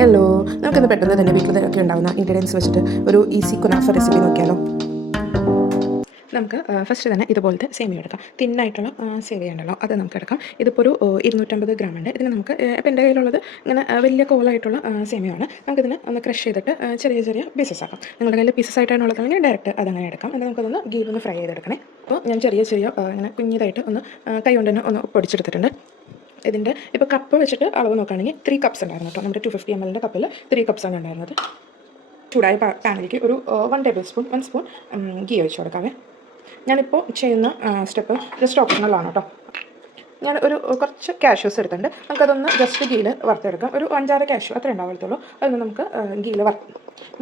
Hello, നമുക്കിന്ന് പെട്ടെന്ന് തന്നെ വീട്ടിലൊക്കെ ഉണ്ടാകുന്ന ഇൻഗ്രീഡിയൻസ് വെച്ചിട്ട് ഒരു ഈസി കുനാഫ റെസിപ്പി നോക്കിയാലോ. നമുക്ക് ഫസ്റ്റ് തന്നെ ഇതുപോലത്തെ സേമിയ എടുക്കാം. തിന്നായിട്ടുള്ള സേമിയ ഉണ്ടല്ലോ, അത് നമുക്ക് എടുക്കാം. ഇതിപ്പോൾ ഒരു 250 ഗ്രാം ഉണ്ട്. ഇതിന് നമുക്ക് ഇപ്പോൾ എൻ്റെ കയ്യിലുള്ളത് ഇങ്ങനെ വലിയ കോളായിട്ടുള്ള സേമിയയാണ്. നമുക്കിതിന് ഒന്ന് ക്രഷ് ചെയ്തിട്ട് ചെറിയ ചെറിയ പീസസ് ആക്കാം. നിങ്ങളുടെ കയ്യിൽ പീസസ് ആയിട്ടാണുള്ളതെങ്കിൽ ഡയറക്റ്റ് അതങ്ങനെ എടുക്കാം. എന്നിട്ട് നമുക്കതൊന്ന് ഗീലൊന്ന് ഫ്രൈ ചെയ്തെടുക്കണേ. അപ്പോൾ ഞാൻ ചെറിയ ചെറിയ ഇങ്ങനെ കുഞ്ഞിതായിട്ട് ഒന്ന് കൈ കൊണ്ട് തന്നെ ഒന്ന് പൊടിച്ചെടുത്തിട്ടുണ്ട്. ഇതിൻ്റെ ഇപ്പോൾ കപ്പ് വെച്ചിട്ട് അളവ് നോക്കുകയാണെങ്കിൽ 3 കപ്സ് ഉണ്ടായിരുന്നു കേട്ടോ. നമ്മുടെ 250 ml കപ്പിൽ 3 കപ്സാണ് ഉണ്ടായിരുന്നത്. ചൂടായ പാനിലേക്ക് ഒരു 1 സ്പൂൺ ഗീ ഒഴിച്ച് കൊടുക്കാവേ. ഞാനിപ്പോൾ ചെയ്യുന്ന സ്റ്റെപ്പ് ജസ്റ്റ് ഓപ്ഷണലാണ് കേട്ടോ. ഞാൻ കുറച്ച് കാഷ്യൂസ് എടുത്തിട്ടുണ്ട്. നമുക്കതൊന്ന് ജസ്റ്റ് ഗീയിൽ വറുത്തെടുക്കാം. ഒരു 5-6 കാഷ്യൂ അത്രേ ഉണ്ടാവത്തുള്ളൂ. അതൊന്ന് നമുക്ക്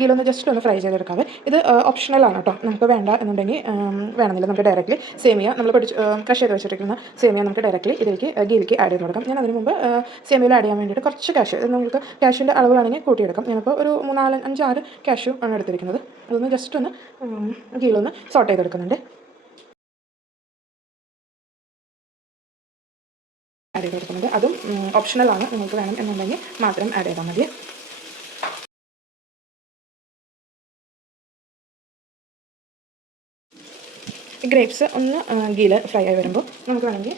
ഗീലൊന്ന് ജസ്റ്റ് ഒന്ന് ഫ്രൈ ചെയ്തെടുക്കാവേ. ഇത് ഓപ്ഷണലാണ് കേട്ടോ. നമുക്ക് വേണ്ട എന്നുണ്ടെങ്കിൽ വേണമെന്നില്ല. നമുക്ക് ഡയറക്റ്റ്ലി സേമിയ നമ്മൾ ക്രഷ് ചെയ്ത് വെച്ചിരിക്കുന്ന സേമിയ നമുക്ക് ഡയറക്റ്റ്ലി ഗീലേക്ക് ആഡ് ചെയ്ത് കൊടുക്കാം. ഞാൻ അതിന് മുമ്പ് സേമിയയിൽ ആഡ് ചെയ്യാൻ വേണ്ടിയിട്ട് കുറച്ച് കാഷ്യൂ, നമുക്ക് കാഷ്യൂൻ്റെ അളവ് വേണമെങ്കിൽ കൂട്ടിയെടുക്കാം. ഞാനിപ്പോൾ ഒരു 5-6 കാഷ്യൂ ആണ് എടുത്തിരിക്കുന്നത്. അതൊന്ന് ജസ്റ്റ് ഒന്ന് ഗീലൊന്ന് സോട്ട് ചെയ്തെടുക്കുന്നുണ്ട്. ആഡ് ചെയ്ത് കൊടുക്കുന്നത് അതും ഓപ്ഷണലാണ്. നിങ്ങൾക്ക് വേണം എന്നുണ്ടെങ്കിൽ മാത്രം ആഡ് ചെയ്താൽ മതി. ഗ്രേപ്സ് ഒന്ന് ഗീല് ഫ്രൈ ആയി വരുമ്പോൾ നമുക്ക് വേണമെങ്കിൽ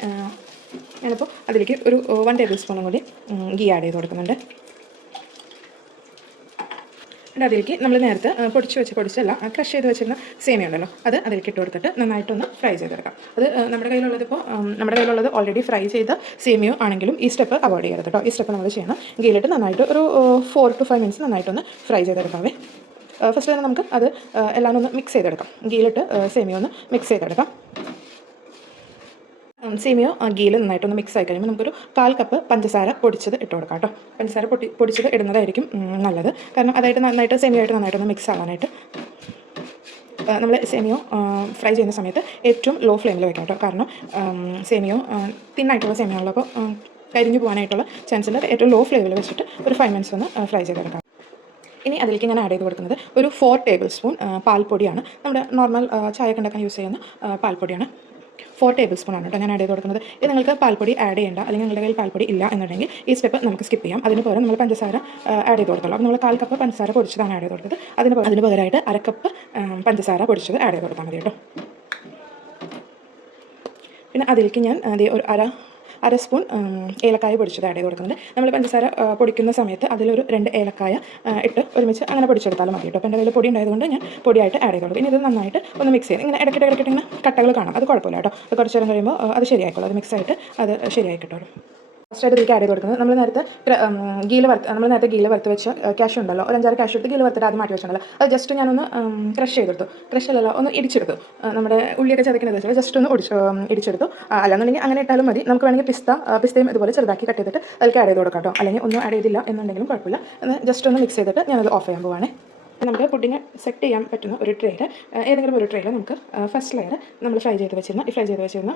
ഞാനിപ്പോൾ അതിലേക്ക് ഒരു 1 ടേബിൾ സ്പൂണും കൂടി ഗീ ആഡ് ചെയ്ത് കൊടുക്കുന്നുണ്ട്. എന്നിട്ട് അതിലേക്ക് നമ്മൾ നേരത്തെ പൊടിച്ചല്ല ക്രഷ് ചെയ്ത് വെച്ചിരുന്ന സേമിയ ഉണ്ടല്ലോ, അത് അതിലേക്ക് ഇട്ട് കൊടുത്തിട്ട് നന്നായിട്ടൊന്ന് ഫ്രൈ ചെയ്തെടുക്കാം. അത് നമ്മുടെ കയ്യിലുള്ളത് ഓൾറെഡി ഫ്രൈ ചെയ്ത സേമിയ ആണെങ്കിലും ഈ സ്റ്റെപ്പ് അവോയ്ഡ് ചെയ്യരുത് കേട്ടോ. ഈ സ്റ്റെപ്പ് നമ്മൾ ചെയ്യണം. ഗീലിട്ട് നന്നായിട്ട് ഒരു 4 to 5 മിനിറ്റ്സ് നന്നായിട്ടൊന്ന് ഫ്രൈ ചെയ്തെടുക്കാവേ. ഫസ്റ്റ് തന്നെ നമുക്ക് അത് എല്ലാം ഒന്ന് മിക്സ് ചെയ്തെടുക്കാം. ഗീലിട്ട് സേമിയ ഒന്ന് മിക്സ് ചെയ്തെടുക്കാം. സേമിയ ഗീയിൽ നന്നായിട്ടൊന്ന് മിക്സ് ആയി കഴിയുമ്പോൾ നമുക്കൊരു 1/4 കപ്പ് പഞ്ചസാര പൊടിച്ചത് ഇട്ട് കൊടുക്കാം കേട്ടോ. പഞ്ചസാര പൊടിച്ചത് ഇടുന്നതായിരിക്കും നല്ലത്. കാരണം അതായിട്ട് സേമിയയായിട്ട് നന്നായിട്ടൊന്ന് മിക്സ് ആവാനായിട്ട്. നമ്മൾ സേമിയ ഫ്രൈ ചെയ്യുന്ന സമയത്ത് ഏറ്റവും ലോ ഫ്ലെയിമിൽ വെക്കാം കേട്ടോ. കാരണം സേമിയ തിന്നായിട്ടുള്ള സേമിയ അപ്പോൾ കരിഞ്ഞു പോകാനായിട്ടുള്ള ചാൻസ് ഉണ്ട്. ഏറ്റവും ലോ ഫ്ലെയിമിൽ വെച്ചിട്ട് ഒരു 5 മിനിറ്റ്സ് ഒന്ന് ഫ്രൈ ചെയ്തെടുക്കാം. ഇനി അതിലേക്ക് ഞാൻ ആഡ് ചെയ്ത് കൊടുക്കുന്നത് ഒരു 4 ടേബിൾ സ്പൂൺ പാൽപ്പൊടിയാണ്. നമ്മുടെ നോർമൽ ചായയൊക്കെ ഉണ്ടാക്കാൻ യൂസ് ചെയ്യുന്ന പാൽപ്പൊടിയാണ്. 4 ടേബിൾ സ്പൂൺ ആണ് കേട്ടോ ഞാൻ ആഡ് ചെയ്ത് കൊടുക്കുന്നത്. ഇത് നിങ്ങൾക്ക് പാൽപ്പൊടി ആഡ് ചെയ്യേണ്ട, അല്ലെങ്കിൽ നിങ്ങളുടെ കയ്യിൽ പാൽപ്പൊടി ഇല്ല എന്നുണ്ടെങ്കിൽ ഈ സ്റ്റെപ്പ് നമുക്ക് സ്കിപ്പ് ചെയ്യാം. അതിന് പകരം നമ്മൾ പഞ്ചസാര ആഡ് ചെയ്ത് കൊടുത്തോളൂ. അപ്പോൾ നമ്മൾ 1/4 കപ്പ് പഞ്ചസാര പൊടിച്ചതാണ് ആഡ് ചെയ്ത് കൊടുത്തത്. അതിന് പകരമായിട്ട് 1/2 കപ്പ് പഞ്ചസാര പൊടിച്ചത് ആഡ് ചെയ്ത് കൊടുത്താൽ മതി കേട്ടോ. പിന്നെ അതിലേക്ക് ഞാൻ ഒരു അര സ്പൂൺ ഏലക്കായ പൊടിച്ചത് ആഡ് ചെയ്ത് കൊടുക്കുന്നുണ്ട്. നമ്മൾ പഞ്ചസാര പൊടിക്കുന്ന സമയത്ത് അതിലൊരു 2 ഏലക്കായ ഇട്ട് ഒരുമിച്ച് അങ്ങനെ പൊടിച്ചെടുത്താലും മതി കേട്ടോ. അപ്പോൾ എൻ്റെ കയ്യിൽ പൊടി ഉണ്ടായതുകൊണ്ട് ഞാൻ പൊടിയായിട്ട് ആഡ് ചെയ്ത് കൊടുക്കും. ഇനി ഇത് നന്നായിട്ട് ഒന്ന് മിക്സ് ചെയ്ത് ഇങ്ങനെ ഇടയ്ക്കിട്ട് ഇങ്ങനെ കട്ടകൾ കാണാം. അത് കുഴപ്പമില്ല കേട്ടോ. അത് കുറച്ച് നേരം കഴിയുമ്പോൾ അത് ശരിയായിക്കോളും. അത് മിക്സായിട്ട് അത് ശരിയായി കിട്ടും. ഫസ്റ്റായിട്ട് ഇതിലേക്ക് ആഡ് ചെയ്ത് കൊടുക്കുന്നത് നമ്മൾ നേരത്തെ ഗീല് വറുത്ത് വെച്ച കാഷ്യൂ ഉണ്ടല്ലോ, ഒരു 5-6 കാഷ്യൂ എടുത്ത് ഗീല് വറുത്തിട്ട് അത് മാറ്റി വെച്ചിട്ടുണ്ടല്ലോ. അത് ജസ്റ്റ് ഞാനൊന്ന് ക്രഷ് ചെയ്തെടുത്തു. ക്രഷല്ലല്ലോ, ഒന്ന് ഇടിച്ചെടുത്തു. നമ്മുടെ ഉള്ളിയൊക്കെ ചതക്കുന്നത് വെച്ചാൽ ജസ്റ്റ് ഒന്ന് ഇടിച്ചെടുത്തു. അല്ലാന്നുണ്ടെങ്കിൽ അങ്ങനെ ഇട്ടാലും മതി. നമുക്ക് വേണമെങ്കിൽ പിസ്തയും ഇതുപോലെ ചെറുതാക്കി കട്ട് ചെയ്തിട്ട് അതിലേക്ക് ആഡ് ചെയ്ത് കൊടുക്കാം കേട്ടോ. അല്ലെങ്കിൽ ഒന്നും ആഡ് ചെയ്തില്ല എന്നുണ്ടെങ്കിലും കുഴപ്പമില്ല. ജസ്റ്റ് ഒന്ന് മിക്സ് ചെയ്തിട്ട് ഞാനത് ഓഫ് ചെയ്യാൻ പോവാണ്. നമുക്ക് പുഡിങ് സെറ്റ് ചെയ്യാൻ പറ്റുന്ന ഒരു ട്രേയിൽ, ഏതെങ്കിലും ഒരു ട്രേയിൽ നമുക്ക് ഫസ്റ്റ് ലെയർ നമ്മൾ ഫ്രൈ ചെയ്ത് വെച്ചിരുന്ന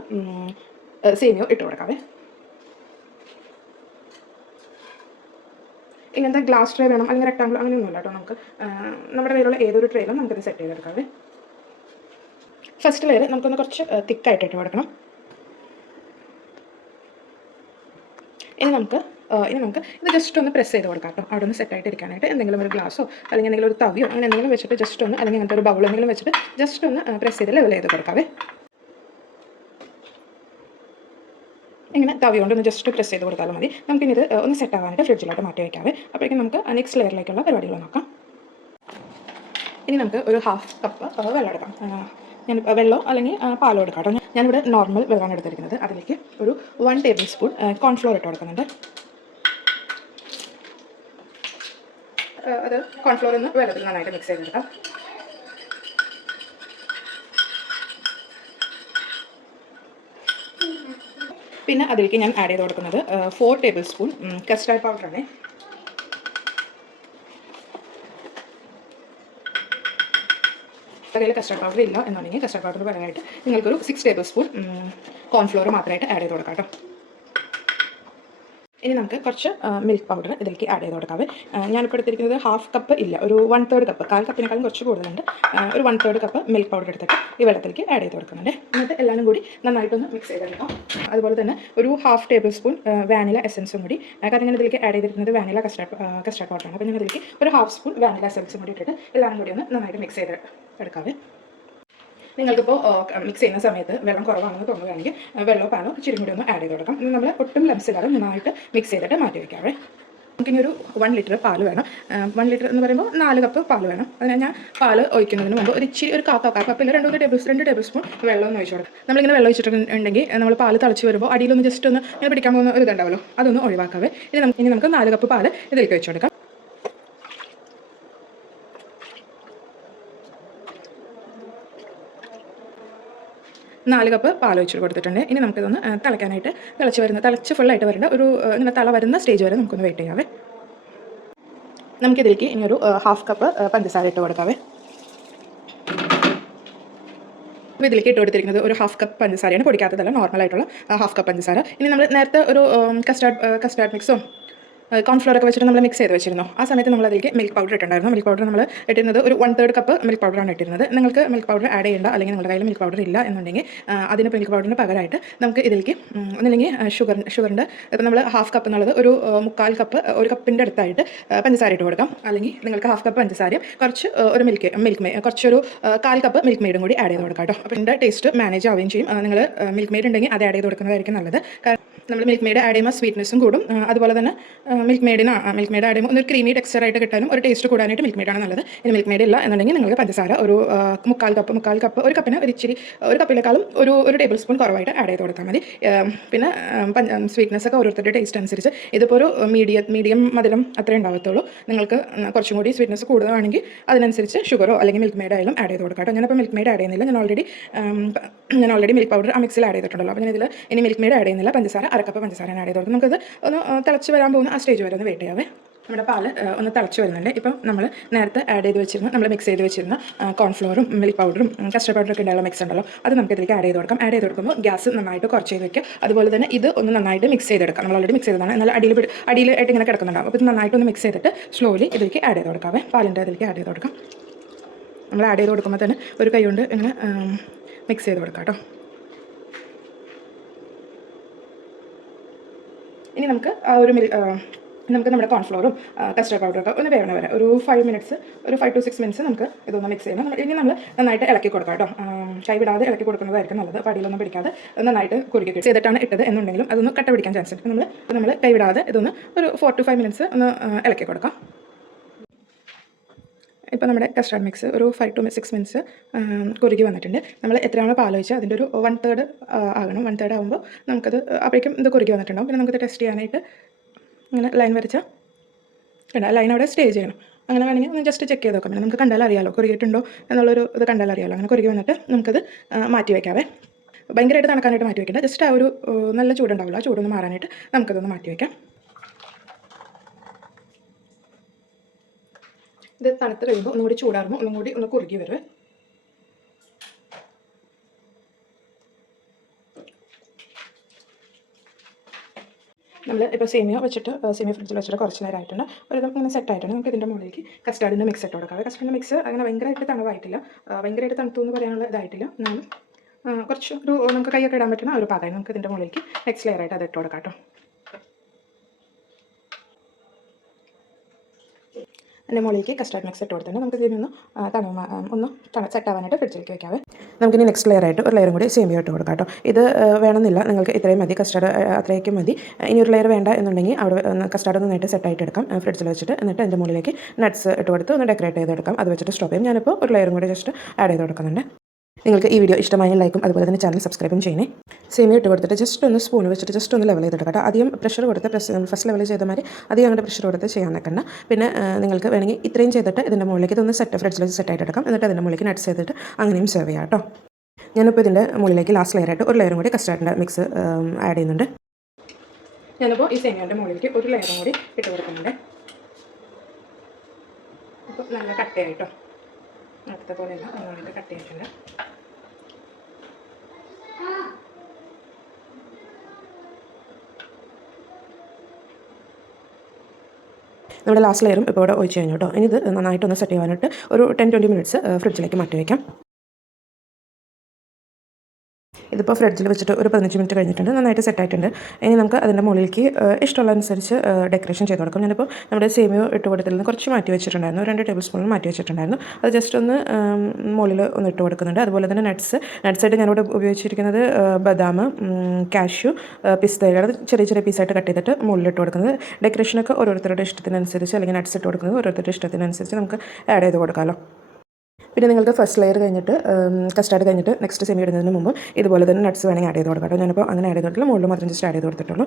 സേമിയ ഇട്ട് കൊടുക്കാവേ. ഇങ്ങനത്തെ ഗ്ലാസ് ട്രേ വേണം, അല്ലെങ്കിൽ റെക്ടാങ്കിൾ അങ്ങനെയൊന്നുമില്ല കേട്ടോ. നമുക്ക് നമ്മുടെ കയ്യിലുള്ള ഏതൊരു ട്രേയിലും നമുക്കത് സെറ്റ് ചെയ്തെടുക്കാവേ. ഫസ്റ്റ് ലെയർ നമുക്കൊന്ന് കുറച്ച് തിക്കായിട്ട് ഇട്ട് കൊടുക്കണം. ഇനി നമുക്ക് ഇത് ജസ്റ്റ് ഒന്ന് പ്രസ് ചെയ്ത് കൊടുക്കാം കേട്ടോ. അവിടെ ഒന്ന് സെറ്റായിട്ട് ഇരിക്കാനായിട്ട് എന്തെങ്കിലും ഒരു ഗ്ലാസോ അല്ലെങ്കിൽ എന്തെങ്കിലും ഒരു തവിയോ അങ്ങനെ എന്തെങ്കിലും വെച്ചിട്ട് ജസ്റ്റ് ഒന്ന്, അല്ലെങ്കിൽ അങ്ങനത്തെ ഒരു ബൗൾ എന്തെങ്കിലും വെച്ചിട്ട് ജസ്റ്റ് ഒന്ന് പ്രസ് ചെയ്ത് ലെവൽ ചെയ്ത് കൊടുക്കാവേ. ഇങ്ങനെ തവി കൊണ്ടൊന്ന് ജസ്റ്റ് പ്രസ് ചെയ്ത് കൊടുത്താലും മതി. നമുക്കിനി ഇത് ഒന്ന് സെറ്റ് ആവാനായിട്ട് ഫ്രിഡ്ജിലോട്ട് മാറ്റി വയ്ക്കാവേ. അപ്പോഴേക്കും നമുക്ക് നെക്സ്റ്റ് ലെയറിലേക്കുള്ള പരിപാടികൾ നോക്കാം. ഇനി നമുക്ക് ഒരു 1/2 കപ്പ് വെള്ളം എടുക്കാം. ഞാൻ വെള്ളമോ അല്ലെങ്കിൽ പാലോ എടുക്കാം കേട്ടോ. ഞാനിവിടെ നോർമൽ വെള്ളമാണ് എടുത്തിരിക്കുന്നത്. അതിലേക്ക് ഒരു 1 ടേബിൾ സ്പൂൺ കോൺഫ്ലോർ ഇട്ട് കൊടുക്കുന്നുണ്ട്. അത് കോൺഫ്ലോർ ഒന്ന് വെള്ളത്തിൽ നന്നായിട്ട് മിക്സ് ചെയ്തെടുക്കാം. പിന്നെ അതിലേക്ക് ഞാൻ ആഡ് ചെയ്ത് കൊടുക്കുന്നത് 4 ടേബിൾ സ്പൂൺ കസ്റ്റാർഡ് പൗഡറാണ്. കയ്യിൽ കസ്റ്റാർഡ് പൗഡർ ഇല്ല എന്നുണ്ടെങ്കിൽ കസ്റ്റാർഡ് പൗഡർ പകരമായിട്ട് നിങ്ങൾക്കൊരു 6 ടേബിൾ സ്പൂൺ കോൺഫ്ലോർ മാത്രമായിട്ട് ആഡ് ചെയ്ത് കൊടുക്കാം കേട്ടോ. ഇനി നമുക്ക് കുറച്ച് മിൽക്ക് പൗഡർ ഇതിലേക്ക് ആഡ് ചെയ്ത് കൊടുക്കാവേ. ഞാനിപ്പോൾ എടുത്തിരിക്കുന്നത് ഹാഫ് കപ്പ് ഇല്ല, ഒരു 1/3 കപ്പ്, കാൽ കപ്പിനേക്കാളും കുറച്ച് കൂടുതലുണ്ട്. ഒരു 1/3 കപ്പ് മിൽക്ക് പൗഡർ എടുത്തിട്ട് ഈ വെള്ളത്തിലേക്ക് ആഡ് ചെയ്ത് കൊടുക്കുന്നുണ്ട്. എന്നിട്ട് എല്ലാവരും കൂടി നന്നായിട്ടൊന്ന് മിക്സ് ചെയ്തെടുക്കാം. അതുപോലെ തന്നെ ഒരു ഹാഫ് ടേബിൾ സ്പൂൺ വാനില എസൻസും കൂടി, കാരണം ഞാൻ ഇതിലേക്ക് ആഡ് ചെയ്തിരിക്കുന്നത് വാനില കസ്റ്റാർഡ് പൗഡറാണ്. അപ്പോൾ ഞാൻ ഇതിലേക്ക് ഒരു ഹാഫ് സ്പൂൺ വാനില എസൻസും കൂടി ഇട്ടിട്ട് എല്ലാവരും കൂടി ഒന്ന് നന്നായിട്ട് മിക്സ് ചെയ്ത് എടുക്കാവേ. നിങ്ങൾക്കിപ്പോൾ മിക്സ് ചെയ്യുന്ന സമയത്ത് വെള്ളം കുറവാണെന്ന് തോന്നുകയാണെങ്കിൽ വെള്ളമോ പാലോ ഇച്ചിരി കൂടി ഒന്ന് ആഡ് ചെയ്ത് കൊടുക്കാം. ഇത് നമ്മൾ ഒട്ടും ലംസില്ലാതെ നന്നായിട്ട് മിക്സ് ചെയ്തിട്ട് മാറ്റി വയ്ക്കാവേ. നമുക്കിനി ഒരു 1 ലിറ്റർ പാൽ വേണം. 1 ലിറ്റർ എന്ന് പറയുമ്പോൾ 4 കപ്പ് പാൽ വേണം. അതിന് ഞാൻ പാൽ ഒഴിക്കുന്നതിന് മുമ്പ് ഒരു കപ്പിൽ 2 ടേബിൾ സ്പൂൺ വെള്ളം ഒന്ന് ഒഴിച്ച് കൊടുക്കും. നമ്മളിങ്ങനെ വെള്ളം ഒഴിച്ചിട്ടുണ്ടെങ്കിൽ നമ്മൾ പാൽ തിളച്ച് വരുമ്പോൾ അടിയിലൊന്ന് ജസ്റ്റ് ഒന്ന് ഇങ്ങനെ പിടിക്കാൻ പോകുന്ന ഒരു ഇതുണ്ടാവുമല്ലോ, അതൊന്ന് ഒഴിവാക്കാവേ. ഇനി നമുക്ക് 4 കപ്പ് പാൽ ഇതിലേക്ക് ഒഴിച്ച് കൊടുക്കാം. 4 കപ്പ് പാൽ ഒഴിച്ച് കൊടുത്തിട്ടുണ്ട്. ഇനി നമുക്കിതൊന്ന് തിളയ്ക്കാനായിട്ട് തിളച്ച് ഫുള്ളായിട്ട് വരേണ്ട ഒരു ഇങ്ങനെ തള വരുന്ന സ്റ്റേജ് വരെ നമുക്കൊന്ന് വെയിറ്റ് ചെയ്യാവേ. നമുക്കിതിലേക്ക് ഇനി ഒരു ഹാഫ് കപ്പ് പഞ്ചസാര ഇട്ട് കൊടുക്കാവേ. അപ്പോൾ ഇതിലേക്ക് ഇട്ട് കൊടുത്തിരിക്കുന്നത് ഒരു ഹാഫ് കപ്പ് പഞ്ചസാരയാണ്, പൊടിക്കാത്തതല്ല, നോർമലായിട്ടുള്ള ഹാഫ് കപ്പ് പഞ്ചസാര. ഇനി നമ്മൾ നേരത്തെ ഒരു കസ്റ്റാർഡ് മിക്സോ കോൺഫ്ലോർ ഒക്കെ വെച്ചിട്ട് നമ്മൾ മിക്സ് ചെയ്ത് വെച്ചിരുന്നു. ആ സമയത്ത് നമ്മൾ അതിലേക്ക് മിൽക്ക് പൗഡർ ഇട്ടുണ്ടായിരുന്നു. മിൽക്ക് പൗഡർ നമ്മൾ ഇട്ടിരുന്നത് ഒരു 1/3 കപ്പ് മിൽക്ക് പൗഡറാണ് ഇട്ടിരുന്നത്. നിങ്ങൾക്ക് മിൽക്ക് പൗഡർ ആഡ് ചെയ്യേണ്ട, അല്ലെങ്കിൽ നിങ്ങളുടെ കയ്യിൽ മിൽക്ക് പൗഡർ ഇല്ല എന്നുണ്ടെങ്കിൽ അതിന് മിൽക്ക് പൗഡറിന് പകരമായിട്ട് നമുക്ക് ഇതിലേക്ക് ഒന്നില്ലെങ്കിൽ ഷുഗറിൻ്റെ ഇപ്പോൾ നമ്മൾ ഹാഫ് കപ്പ് എന്നുള്ളത് ഒരു 1/4 കപ്പ്, ഒരു കപ്പിൻ്റെ അടുത്തായിട്ട് പഞ്ചസാര ഇട്ട് കൊടുക്കാം. അല്ലെങ്കിൽ നിങ്ങൾക്ക് ഹാഫ് കപ്പ് പഞ്ചസാരയും കുറച്ച് ഒരു കുറച്ചൊരു 1/4 കപ്പ് മിൽക്ക് മെയ്ഡും കൂടി ആഡ് ചെയ്ത് കൊടുക്കാം കേട്ടോ. അപ്പോൾ ഇതിൻ്റെ ടേസ്റ്റ് മാനേജ് ആവുകയും ചെയ്യും. നിങ്ങൾ മിൽക്ക് മെയ്ഡ് ഉണ്ടെങ്കിൽ അത് ആഡ് ചെയ്ത് കൊടുക്കുന്നതായിരിക്കും നല്ലത്. നമ്മൾ മിൽക്ക് മെയ്ഡ് ആഡ് ചെയ്യുമ്പോൾ സ്വീറ്റ്നെസ്സും കൂടും. അതുപോലെ തന്നെ മിൽക്ക് മെയ്ഡ് ആഡ് ചെയ്യുമ്പോൾ ഒരു ക്രീമി ടെക്സ്ചർ ആയിട്ട് കിട്ടാനും ഒരു ടേസ്റ്റ് കൂടാനായിട്ട് മിൽക്ക് മെയ്ഡാണ് നല്ലത്. ഇനി മിൽക്ക് മെയ്ഡ് ഇല്ല എന്നുണ്ടെങ്കിൽ നിങ്ങൾക്ക് പഞ്ചസാര ഒരു 1/4 കപ്പ്, ഒരു കപ്പിന് ഒരു കപ്പിനേക്കാളും ഒരു ടേബിൾ സ്പൂൺ കുറവായിട്ട് ആഡ് ചെയ്ത് കൊടുത്താൽ മതി. പിന്നെ സ്വീറ്റ്നെസ് ഒക്കെ ഓരോരുത്തരുടെ ടേസ്റ്റ് അനുസരിച്ച്, ഇതിപ്പോൾ ഒരു മീഡിയം മധുരം അത്രേ ഉണ്ടാവത്തുള്ളൂ. നിങ്ങൾക്ക് കുറച്ചും കൂടി സ്വീറ്റ്നെസ് കൂടുതലാണെങ്കിൽ അതിനനുസരിച്ച് ഷുഗറോ അല്ലെങ്കിൽ മിൽക്ക് മെയ്ഡ് ആയാലും ആഡ് ചെയ്ത് കൊടുക്കാം കേട്ടോ. ഞാനിപ്പോൾ മിൽക്ക് മെയ്ഡ് ആഡ് ചെയ്യുന്നില്ല, ഞാൻ ഓൾറെഡി മിൽക്ക് പൗഡർ ആ മിക്സിൽ ആഡ് ചെയ്തിട്ടുണ്ടല്ലോ. അപ്പോൾ ഞാനിതിൽ ഇനി മിൽക്ക് മെയ്ഡ് ആഡ് ചെയ്യുന്നില്ല, പഞ്ചസാര 1/2 കപ്പ് പഞ്ചസാര ആഡ് ചെയ്ത് കൊടുക്കും. നമുക്കത് ഒന്ന് തിളച്ച് വരാൻ പോകുന്ന ആ സ്റ്റേജ് വരെ ഒന്ന് വെയിറ്റ് ചെയ്യാവേ. നമ്മുടെ പാൽ ഒന്ന് തിളച്ച് വരുന്നുണ്ട്. ഇപ്പം നമ്മൾ നേരത്തെ നമ്മൾ മിക്സ് ചെയ്ത് വെച്ചിരുന്ന കോൺഫ്ലോറും മിൽക്ക് പൗഡറും കസ്റ്റർഡ് പൗഡറൊക്കെ ഉണ്ടായുള്ള മിക്സ് ഉണ്ടല്ലോ, അത് നമുക്ക് ഇതിലേക്ക് ആഡ് ചെയ്ത് കൊടുക്കാം. ആഡ് ചെയ്ത് കൊടുക്കുമ്പോൾ ഗ്യാസ് നന്നായിട്ട് കുറച്ച് ചെയ്ത് വെക്കുക. അതുപോലെ തന്നെ ഇത് ഒന്ന് നന്നായിട്ട് മിക്സ് ചെയ്തെടുക്കാം. നമ്മൾ ഓൾറെഡി മിക്സ് ചെയ്തതാണ്, എന്നാൽ അടിയിലായിട്ട് ഇങ്ങനെ കിടക്കുന്നുണ്ടാവും. അപ്പോൾ ഇത് നന്നായിട്ടൊന്ന് മിക്സ് ചെയ്തിട്ട് സ്ലോലി ഇതിലേക്ക് ആഡ് ചെയ്ത് കൊടുക്കാവേ. പാലിൻ്റെ ഇതിലേക്ക് ആഡ് ചെയ്ത് കൊടുക്കാം. നമ്മൾ ആഡ് ചെയ്ത് കൊടുക്കുമ്പോൾ തന്നെ ഒരു കൈ കൊണ്ട് ഇങ്ങനെ മിക്സ് ചെയ്ത് കൊടുക്കാം കേട്ടോ. ഇനി നമുക്ക് നമ്മുടെ കോൺഫ്ലോറും കസ്റ്റർഡ് പൗഡറൊക്കെ ഒന്ന് വേവണ വരെ ഒരു 5 to 6 മിനിറ്റ്സ് നമുക്ക് ഇതൊന്ന് മിക്സ് ചെയ്യണം. ഇനി നമ്മൾ നന്നായിട്ട് ഇളക്കി കൊടുക്കാം കേട്ടോ. കൈ വിടാതെ ഇളക്കി കൊടുക്കുന്നതായിരിക്കും നല്ലത്. പടിയിലൊന്നും പിടിക്കാതെ നന്നായിട്ട് കുറുക്കി ചെയ്തിട്ടാണ് ഇട്ടത് എന്നുണ്ടെങ്കിലും അതൊന്ന് കട്ട പിടിക്കാൻ ചാൻസ് ഉണ്ട്. നമ്മൾ കൈ വിടാതെ ഇതൊന്ന് ഒരു 4 to 5 മിനിറ്റ്സ് ഒന്ന് ഇളക്കി കൊടുക്കാം. ഇപ്പോൾ നമ്മുടെ കസ്റ്റാർഡ് മിക്സ് ഒരു 5 to 6 മിനിറ്റ്സ് കുറുകി വന്നിട്ടുണ്ട്. നമ്മൾ എത്രയാണോ പാൽ ഒഴിച്ചാൽ അതിൻ്റെ ഒരു 1/3 ആകണം. 1/3 ആകുമ്പോൾ നമുക്കത് അപ്പോഴേക്കും ഇത് കുറുകി വന്നിട്ടുണ്ടാവും. പിന്നെ നമുക്കത് ടെസ്റ്റ് ചെയ്യാനായിട്ട് ഇങ്ങനെ ലൈൻ വരച്ചാൽ ലൈൻ അവിടെ സ്റ്റേ ചെയ്യണം. അങ്ങനെ വേണമെങ്കിൽ ഒന്ന് ജസ്റ്റ് ചെക്ക് ചെയ്ത് നോക്കാം. പിന്നെ നമുക്ക് കണ്ടാൽ അറിയാമല്ലോ കുറുകിയിട്ടുണ്ടോ എന്നുള്ളൊരു ഇത് കണ്ടാൽ അറിയാമല്ലോ. അങ്ങനെ കുറുകി വന്നിട്ട് നമുക്കത് മാറ്റി വയ്ക്കാവേ. ഭയങ്കരമായിട്ട് തണുക്കാനായിട്ട് മാറ്റി വയ്ക്കേണ്ട, ജസ്റ്റ് ആ ഒരു നല്ല ചൂടുണ്ടാവില്ല, ആ ചൂടൊന്ന് മാറാനായിട്ട് നമുക്കതൊന്ന് മാറ്റി വയ്ക്കാം. ഇത് തണുത്ത് കഴിയുമ്പോൾ ഒന്നും കൂടി ചൂടാറുമ്പോൾ ഒന്ന് കുറുകി വരുവേ. നമ്മൾ ഇപ്പോൾ സേമിയ ഫ്രിഡ്ജിൽ വെച്ചിട്ട് കുറച്ച് നേരം ആയിട്ടുണ്ട്. ഒരു ഇങ്ങനെ സെറ്റ് ആയിട്ടുണ്ട്. നമുക്ക് ഇതിൻ്റെ മുകളിലേക്ക് കസ്റ്റാർഡിൻ്റെ മിക്സ് ഇട്ട് കൊടുക്കാം. കസ്റ്റാർഡിൻ്റെ മിക്സ് അങ്ങനെ ഭയങ്കരമായിട്ട് തണുവായിട്ടില്ല, ഭയങ്കരമായിട്ട് തണുത്തു എന്ന് പറയാനുള്ള ഇതായിട്ടില്ല. എന്നാലും കുറച്ച് നമുക്ക് കൈയൊക്കെ ഇടാൻ പറ്റുന്ന ഒരു പാകമായി നമുക്ക് ഇതിൻ്റെ മുകളിലേക്ക് നെക്സ്റ്റ് ലെയർ ആയിട്ട് അത് ഇട്ട് കൊടുക്കാം കേട്ടോ. അതിൻ്റെ മുകളിലേക്ക് കസ്റ്റാർഡ് മിക്സ് ഇട്ട് കൊടുത്തിട്ട് നമുക്ക് ഇതിനൊന്ന് ഒന്ന് സെറ്റാവാനായിട്ട് ഫ്രിഡ്ജിലേക്ക് വെക്കാവേ. നമുക്കിനി നെക്സ്റ്റ് ലെയർ ആയിട്ട് ഒരു ലെയറും കൂടി സേമിയ ഇട്ട് കൊടുക്കാം കേട്ടോ. ഇത് വേണമെന്നില്ല, നിങ്ങൾക്ക് ഇത്രയും മതി, കസ്റ്റാർഡ് അത്രയ്ക്കും മതി. ഇനി ഒരു ലെയർ വേണ്ട എന്നുണ്ടെങ്കിൽ അവിടെ കസ്റ്റാർഡ് നന്നായിട്ട് സെറ്റായിട്ട് എടുക്കാം ഫ്രിഡ്ജിൽ വെച്ചിട്ട്. എന്നിട്ട് അതിൻ്റെ മുകളിലേക്ക് നട്ട്സ് ഇട്ട് കൊടുത്ത് ഒന്ന് ഡെക്കറേറ്റ് ചെയ്തെടുക്കാം. അത് വെച്ചിട്ട് സ്റ്റോപ്പ് ചെയ്യും. ഞാനിപ്പോൾ ഒരു ലെയറും കൂടി ജസ്റ്റ് ആഡ് ചെയ്ത് കൊടുക്കുന്നുണ്ട്. നിങ്ങൾക്ക് ഈ വീഡിയോ ഇഷ്ടമായ ലൈക്കും അതുപോലെ തന്നെ ചാനൽ സബ്സ്ക്രൈബും ചെയ്യണേ. സേമിയ ഇട്ട് കൊടുത്തിട്ട് ജസ്റ്റ് ഒന്ന് സ്പൂൺ വെച്ചിട്ട് ജസ്റ്റ് ഒന്ന് ലെവൽ ചെയ്തെടുക്കാം കേട്ടോ. അധികം പ്രഷർ കൊടുത്ത് ഫസ്റ്റ് ലെവൽ ചെയ്ത മാതിരി അധികം അങ്ങോട്ട് പ്രഷർ കൊടുത്ത് ചെയ്യാൻ നിൽക്കണ്ട. പിന്നെ നിങ്ങൾക്ക് വേണമെങ്കിൽ ഇത്രയും ചെയ്തിട്ട് ഇതിൻ്റെ മുകളിലേക്ക് ഇതൊന്ന് ഫ്രിഡ്ജിൽ സെറ്റായിട്ട് എടുക്കാം. എന്നിട്ട് അതിൻ്റെ മുകളിലേക്ക് നട്ട്സ് ചെയ്തിട്ട് അങ്ങനെയും സെർവ് ചെയ്യാം കേട്ടോ. ഞാനിപ്പോൾ ഇതിൻ്റെ മുകളിലേക്ക് ലാസ്റ്റ് ലെയറായിട്ട് ഒരു ലെയറും കൂടി കസ്റ്റാർഡിൻ്റെ മിക്സ് ആഡ് ചെയ്യുന്നുണ്ട്. ഞാനിപ്പോൾ ഈ സേമിയയുടെ മുകളിലേക്ക് ഒരു ലെയറും കൂടി ഇട്ട് കൊടുക്കുന്നുണ്ട്. അപ്പോൾ നല്ല കട്ടയായിട്ടോ, അടുത്ത പോലെയല്ല, നന്നായിട്ട് കട്ടയായിട്ടുണ്ട്. നമ്മുടെ ലാസ്റ്റ് ലെയറും ഇപ്പോൾ ഇവിടെ ഒഴിച്ച് കഴിഞ്ഞു കേട്ടോ. ഇനി ഇത് നന്നായിട്ടൊന്ന് സെറ്റ് ചെയ്യാനായിട്ട് ഒരു 10-20 മിനിറ്റ്സ് ഫ്രിഡ്ജിലേക്ക് മാറ്റി വയ്ക്കാം. ഇതിപ്പോൾ ഫ്രിഡ്ജിൽ വെച്ചിട്ട് ഒരു 15 മിനിറ്റ് കഴിഞ്ഞിട്ടുണ്ട്, നന്നായിട്ട് സെറ്റായിട്ടുണ്ട്. ഇനി നമുക്ക് അതിൻ്റെ മുകളിലേക്ക് ഇഷ്ടമുള്ള അനുസരിച്ച് ഡെക്കറേഷൻ ചെയ്ത് കൊടുക്കും. ഞാനിപ്പോൾ നമ്മുടെ സേമിയ ഇട്ട് കൊടുത്തിൽ നിന്ന് കുറച്ച് മാറ്റി വെച്ചിട്ടുണ്ടായിരുന്നു, 2 ടേബിൾ സ്പൂൺ മാറ്റി വെച്ചിട്ടുണ്ടായിരുന്നു. അത് ജസ്റ്റ് ഒന്ന് മുകളിൽ ഒന്ന് ഇട്ട് കൊടുക്കുന്നുണ്ട്. അതുപോലെ തന്നെ നട്ട്സായിട്ട് ഞാനിവിടെ ഉപയോഗിച്ചിരിക്കുന്നത് ബദാം, കാഷ്യൂ, പിസ്തകൾ, അത് ചെറിയ ചെറിയ പീസായിട്ട് കട്ട് ചെയ്തിട്ട് മുകളിൽ ഇട്ട് കൊടുക്കുന്നത്. ഡെക്കറേഷനൊക്കെ ഓരോരുത്തരുടെ ഇഷ്ടത്തിനനുസരിച്ച്, അല്ലെങ്കിൽ നട്ട്സ് ഇട്ട് കൊടുക്കുന്നത് ഓരോരുത്തരുടെ ഇഷ്ടത്തിനനുസരിച്ച് നമുക്ക് ആഡ് ചെയ്ത് കൊടുക്കാമല്ലോ. പിന്നെ നിങ്ങൾക്ക് ഫസ്റ്റ് ലെയർ കഴിഞ്ഞിട്ട് കസ്റ്റാർഡ് കഴിഞ്ഞിട്ട് നെക്സ്റ്റ് സെമി ഇടുന്നതിന് മുമ്പ് ഇതുപോലെ തന്നെ നട്ട്സ് വേണമെങ്കിൽ ആഡ് ചെയ്ത് കൊടുക്കാം കേട്ടോ. ഞാനിപ്പോൾ അങ്ങനെ ആഡ് ചെയ്തിട്ടില്ല, മുകളിൽ മാത്രം ജസ്റ്റ് ആഡ് ചെയ്ത് കൊടുത്തിട്ടുള്ളൂ.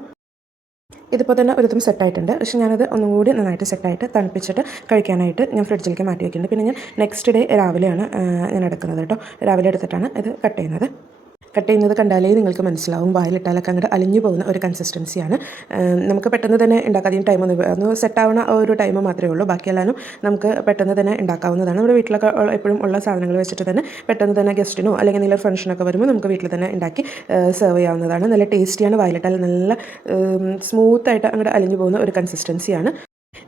ഇതിപ്പോൾ തന്നെ ഒരുത്തും സെറ്റായിട്ടുണ്ട്. പക്ഷേ ഞാനത് ഒന്നുകൂടി നന്നായിട്ട് സെറ്റായിട്ട് തണുപ്പിച്ചിട്ട് കഴിക്കാനായിട്ട് ഞാൻ ഫ്രിഡ്ജിലേക്ക് മാറ്റി വയ്ക്കുന്നുണ്ട്. പിന്നെ ഞാൻ നെക്സ്റ്റ് ഡേ രാവിലെയാണ് ഞാൻ എടുക്കുന്നത് കേട്ടോ. രാവിലെ എടുത്തിട്ടാണ് ഇത് കട്ട് ചെയ്യുന്നത്. കട്ട് ചെയ്യുന്നത് കണ്ടാലേ നിങ്ങൾക്ക് മനസ്സിലാവും, വായിലിട്ടാലൊക്കെ അങ്ങോട്ട് അലിഞ്ഞു പോകുന്ന ഒരു കൺസിസ്റ്റൻസിയാണ്. നമുക്ക് പെട്ടെന്ന് തന്നെ ഉണ്ടാക്കാം. അധികം ഒന്ന് സെറ്റാവുന്ന ഒരു ടൈം മാത്രമേ ഉള്ളൂ. ബാക്കിയെല്ലാനും നമുക്ക് പെട്ടെന്ന് തന്നെ ഉണ്ടാക്കാവുന്നതാണ്. നമ്മുടെ വീട്ടിലൊക്കെ എപ്പോഴും ഉള്ള സാധനങ്ങൾ വെച്ചിട്ട് തന്നെ പെട്ടെന്ന് തന്നെ ഗസ്റ്റിനോ അല്ലെങ്കിൽ എന്തെങ്കിലും ഫംഗ്ഷനൊക്കെ വരുമ്പോൾ നമുക്ക് വീട്ടിൽ തന്നെ ഉണ്ടാക്കി സെർവ് ചെയ്യാവുന്നതാണ്. നല്ല ടേസ്റ്റിയാണ്, വായിലിട്ടാൽ നല്ല സ്മൂത്തായിട്ട് അങ്ങോട്ട് അലിഞ്ഞു പോകുന്ന ഒരു കൺസിസ്റ്റൻസിയാണ്.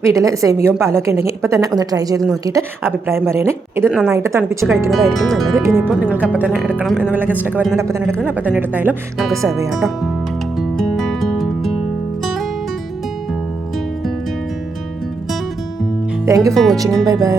വീട്ടിൽ സേമിയവും പാലൊക്കെ ഉണ്ടെങ്കിൽ ഇപ്പോൾ തന്നെ ഒന്ന് ട്രൈ ചെയ്ത് നോക്കിയിട്ട് അഭിപ്രായം പറയണേ. ഇത് നന്നായിട്ട് തണുപ്പിച്ച് കഴിക്കുന്നതായിരിക്കും നല്ലത്. ഇനിയിപ്പോൾ നിങ്ങൾക്ക് അപ്പം തന്നെ എടുക്കണം എന്ന വല്ല ഗസ്റ്റൊക്കെ വരുന്നത് അപ്പം തന്നെ എടുക്കുന്നത്, അപ്പം തന്നെ എടുത്തായാലും നമുക്ക് സെർവ് ചെയ്യാം കേട്ടോ. Thank you for watching and bye bye.